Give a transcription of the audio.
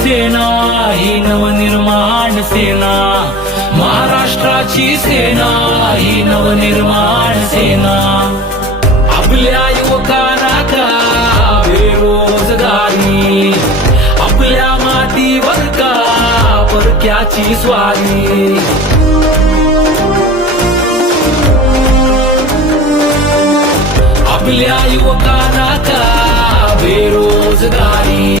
सेना ही नवनिर्माण सेना, महाराष्ट्राची सेना ही नवनिर्माण सेना. आपल्या युवकांना का बेरोजगारी, आपल्या मातीवर का परक्याची स्वारी. आपल्या युवकांना का बेरोजगारी.